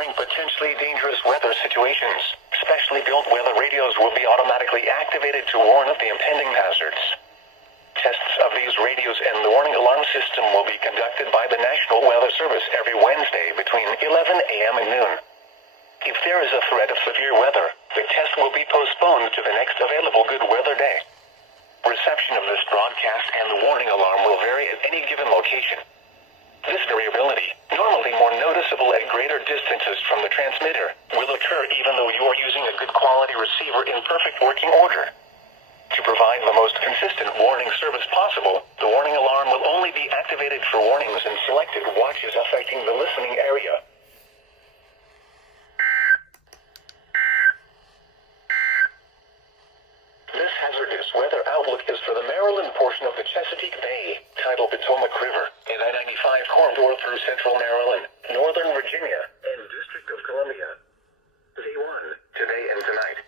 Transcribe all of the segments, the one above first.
during potentially dangerous weather situations. Specially built weather radios will be automatically activated to warn of the impending hazards. Tests of these radios and the warning alarm system will be conducted by the National Weather Service every Wednesday between 11 a.m. and noon. If there is a threat of severe weather, the test will be postponed to the next available good weather day. Reception of this broadcast and the warning alarm will vary at any given location. This variability, normally more noticeable at greater distances from the transmitter, will occur even though you are using a good quality receiver in perfect working order. To provide the most consistent warning service possible, the warning alarm will only be activated for warnings in selected watches affecting the listening area. This hazardous weather outlook is for the Maryland portion of the Chesapeake Bay, tidal Potomac River, and I-95 corridor through central Maryland, northern Virginia, and District of Columbia. Day 1, today and tonight.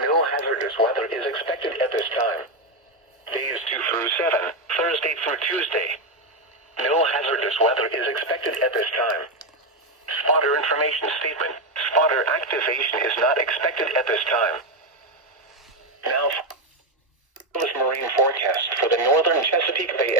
No hazardous weather is expected at this time. Days 2 through 7, Thursday through Tuesday. No hazardous weather is expected at this time. Spotter information statement. Spotter activation is not expected at this time. Now, this marine forecast for the northern Chesapeake Bay